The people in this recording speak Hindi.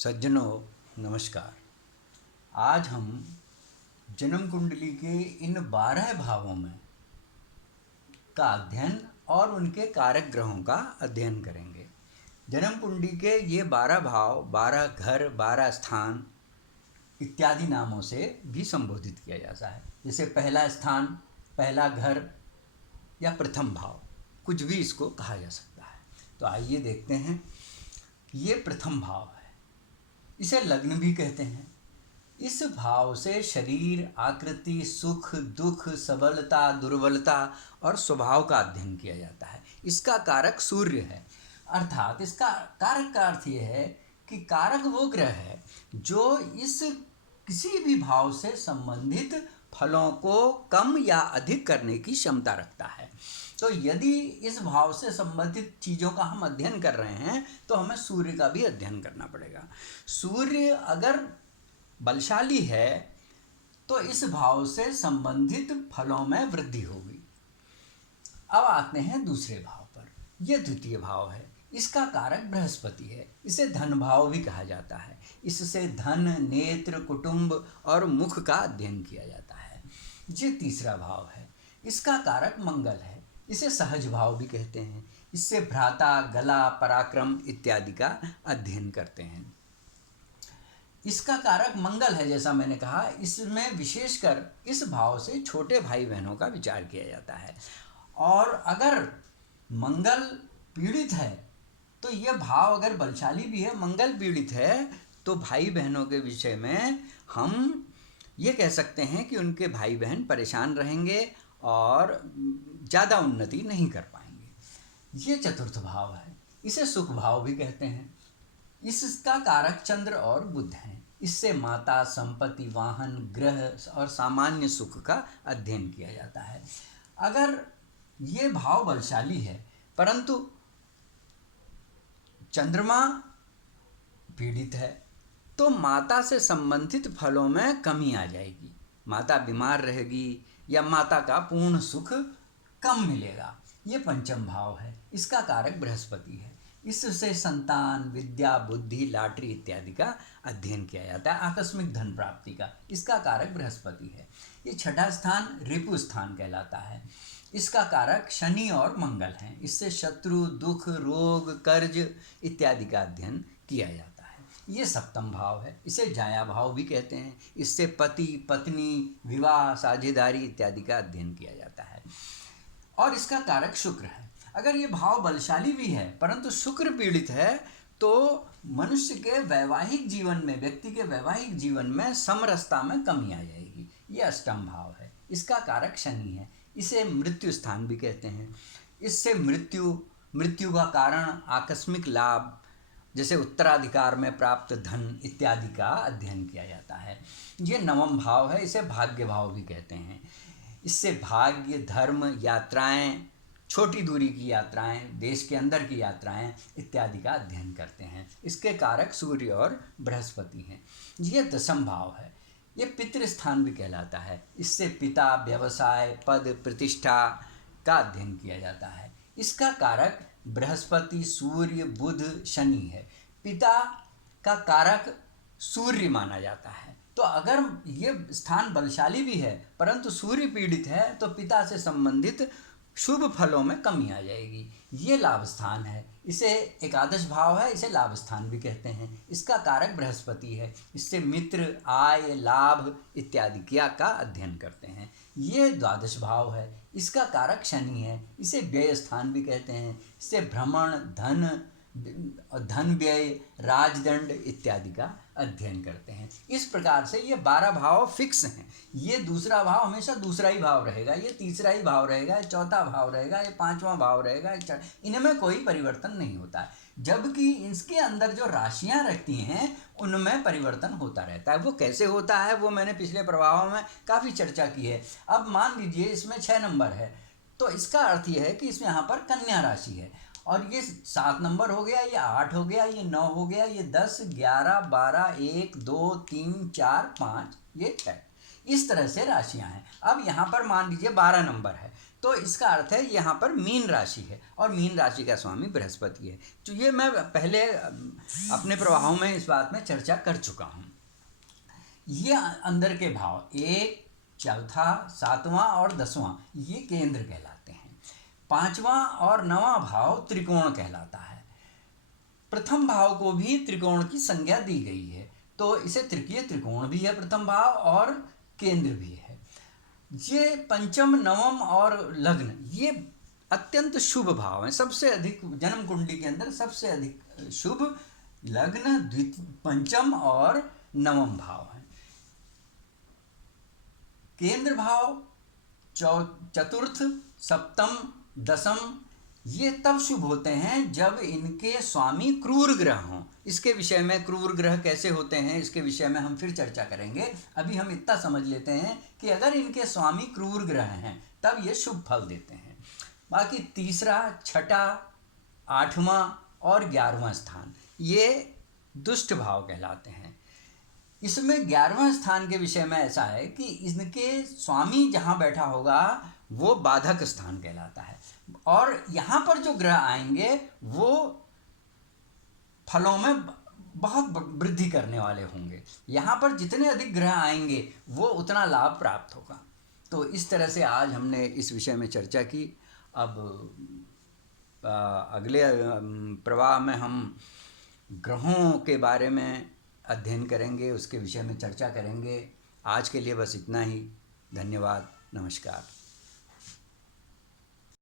सज्जनों नमस्कार। आज हम जन्म कुंडली के इन 12 भावों में का अध्ययन और उनके कारक ग्रहों का अध्ययन करेंगे। जन्म कुंडली के ये 12 भाव 12 घर 12 स्थान इत्यादि नामों से भी संबोधित किया जाता है। जैसे पहला स्थान, पहला घर या प्रथम भाव, कुछ भी इसको कहा जा सकता है। तो आइए देखते हैं। ये प्रथम भाव है, इसे लग्न भी कहते हैं। इस भाव से शरीर, आकृति, सुख दुख, सबलता, दुर्बलता और स्वभाव का अध्ययन किया जाता है। इसका कारक सूर्य है, अर्थात इसका कारक का अर्थ ये है कि कारक वो ग्रह है जो इस किसी भी भाव से संबंधित फलों को कम या अधिक करने की क्षमता रखता है। तो यदि इस भाव से संबंधित चीज़ों का हम अध्ययन कर रहे हैं तो हमें सूर्य का भी अध्ययन करना पड़ेगा। सूर्य अगर बलशाली है तो इस भाव से संबंधित फलों में वृद्धि होगी। अब आते हैं दूसरे भाव पर। यह द्वितीय भाव है, इसका कारक बृहस्पति है। इसे धन भाव भी कहा जाता है। इससे धन, नेत्र, कुटुंब और मुख का अध्ययन किया जाता है। ये तीसरा भाव है, इसका कारक मंगल है। इसे सहज भाव भी कहते हैं। इससे भ्राता, गला, पराक्रम इत्यादि का अध्ययन करते हैं। इसका कारक मंगल है, जैसा मैंने कहा। इसमें विशेषकर इस भाव से छोटे भाई बहनों का विचार किया जाता है। और अगर मंगल पीड़ित है तो यह भाव अगर बलशाली भी है, मंगल पीड़ित है, तो भाई बहनों के विषय में हम ये कह सकते हैं कि उनके भाई बहन परेशान रहेंगे और ज़्यादा उन्नति नहीं कर पाएंगे। ये चतुर्थ भाव है, इसे सुख भाव भी कहते हैं। इसका कारक चंद्र और बुध हैं। इससे माता, संपत्ति, वाहन, ग्रह और सामान्य सुख का अध्ययन किया जाता है। अगर ये भाव बलशाली है परंतु चंद्रमा पीड़ित है तो माता से संबंधित फलों में कमी आ जाएगी। माता बीमार रहेगी या माता का पूर्ण सुख कम मिलेगा। ये पंचम भाव है, इसका कारक बृहस्पति है। इससे संतान, विद्या, बुद्धि, लॉटरी इत्यादि का अध्ययन किया जाता है, आकस्मिक धन प्राप्ति का। इसका कारक बृहस्पति है। ये छठा स्थान रिपु स्थान कहलाता है। इसका कारक शनि और मंगल हैं। इससे शत्रु, दुख, रोग, कर्ज इत्यादि का अध्ययन किया जाता है। ये सप्तम भाव है, इसे जाया भाव भी कहते हैं। इससे पति, पत्नी, विवाह, साझेदारी इत्यादि का अध्ययन किया जाता है। और इसका कारक शुक्र है। अगर ये भाव बलशाली भी है परंतु शुक्र पीड़ित है तो मनुष्य के वैवाहिक जीवन में, व्यक्ति के वैवाहिक जीवन में समरसता में कमी आ जाएगी। ये अष्टम भाव है, इसका कारक शनि है। इसे मृत्यु स्थान भी कहते हैं। इससे मृत्यु का कारण आकस्मिक लाभ, जैसे उत्तराधिकार में प्राप्त धन इत्यादि का अध्ययन किया जाता है। ये नवम भाव है, इसे भाग्य भाव भी कहते हैं। इससे भाग्य, धर्म, यात्राएं, छोटी दूरी की यात्राएं, देश के अंदर की यात्राएं इत्यादि का अध्ययन करते हैं। इसके कारक सूर्य और बृहस्पति हैं। ये दशम भाव है, ये पितृ स्थान भी कहलाता है। इससे पिता, व्यवसाय, पद, प्रतिष्ठा का अध्ययन किया जाता है। इसका कारक बृहस्पति, सूर्य, बुध, शनि है। पिता का कारक सूर्य माना जाता है। तो अगर ये स्थान बलशाली भी है परंतु सूर्य पीड़ित है तो पिता से संबंधित शुभ फलों में कमी आ जाएगी। ये लाभ स्थान है, इसे एकादश भाव है, इसे लाभ स्थान भी कहते हैं। इसका कारक बृहस्पति है। इससे मित्र, आय, लाभ इत्यादि का अध्ययन करते हैं। ये द्वादश भाव है, इसका कारक शनि है। इसे व्यय स्थान भी कहते हैं। इससे भ्रमण, धन व्यय, राजदंड इत्यादि का अध्ययन करते हैं। इस प्रकार से ये 12 भाव फिक्स हैं। ये दूसरा भाव हमेशा दूसरा ही भाव रहेगा, ये तीसरा ही भाव रहेगा, ये चौथा भाव रहेगा, ये पांचवा भाव रहेगा, इनमें कोई परिवर्तन नहीं होता है। जबकि इसके अंदर जो राशियां रखती हैं उनमें परिवर्तन होता रहता है। वो कैसे होता है वो मैंने पिछले प्रभावों में काफ़ी चर्चा की है। अब मान लीजिए इसमें 6 नंबर है तो इसका अर्थ ये है कि इसमें यहाँ पर कन्या राशि है और ये 7 नंबर हो गया, ये 8 हो गया, ये 9 हो गया, ये 10, 11, 12, 1, 2, 3, 4, 5, ये 6। इस तरह से राशियां हैं। अब यहाँ पर मान लीजिए 12 नंबर है तो इसका अर्थ है यहाँ पर मीन राशि है और मीन राशि का स्वामी बृहस्पति है। तो ये मैं पहले अपने प्रवाहों में इस बात में चर्चा कर चुका हूँ। ये अंदर के भाव 1, चौथा, 7वां और 10वां ये केंद्र कहलाते हैं। 5वां और 9वां भाव त्रिकोण कहलाता है। प्रथम भाव को भी त्रिकोण की संज्ञा दी गई है, तो इसे तृतीय त्रिकोण भी है प्रथम भाव और केंद्र भी है। ये पंचम, नवम और लग्न ये अत्यंत शुभ भाव हैं। सबसे अधिक जन्म कुंडली के अंदर सबसे अधिक शुभ लग्न, पंचम और नवम भाव हैं। केंद्र भाव चतुर्थ, सप्तम, दसम ये तब शुभ होते हैं जब इनके स्वामी क्रूर ग्रह हों। इसके विषय में, क्रूर ग्रह कैसे होते हैं इसके विषय में हम फिर चर्चा करेंगे। अभी हम इतना समझ लेते हैं कि अगर इनके स्वामी क्रूर ग्रह हैं तब ये शुभ फल देते हैं। बाकी तीसरा, छठा, 8वां और 11वां स्थान ये दुष्ट भाव कहलाते हैं। इसमें 11वां स्थान के विषय में ऐसा है कि इनके स्वामी जहाँ बैठा होगा वो बाधक स्थान कहलाता है और यहाँ पर जो ग्रह आएंगे वो फलों में बहुत वृद्धि करने वाले होंगे। यहाँ पर जितने अधिक ग्रह आएंगे वो उतना लाभ प्राप्त होगा। तो इस तरह से आज हमने इस विषय में चर्चा की। अब अगले प्रवाह में हम ग्रहों के बारे में अध्ययन करेंगे, उसके विषय में चर्चा करेंगे। आज के लिए बस इतना ही। धन्यवाद, नमस्कार।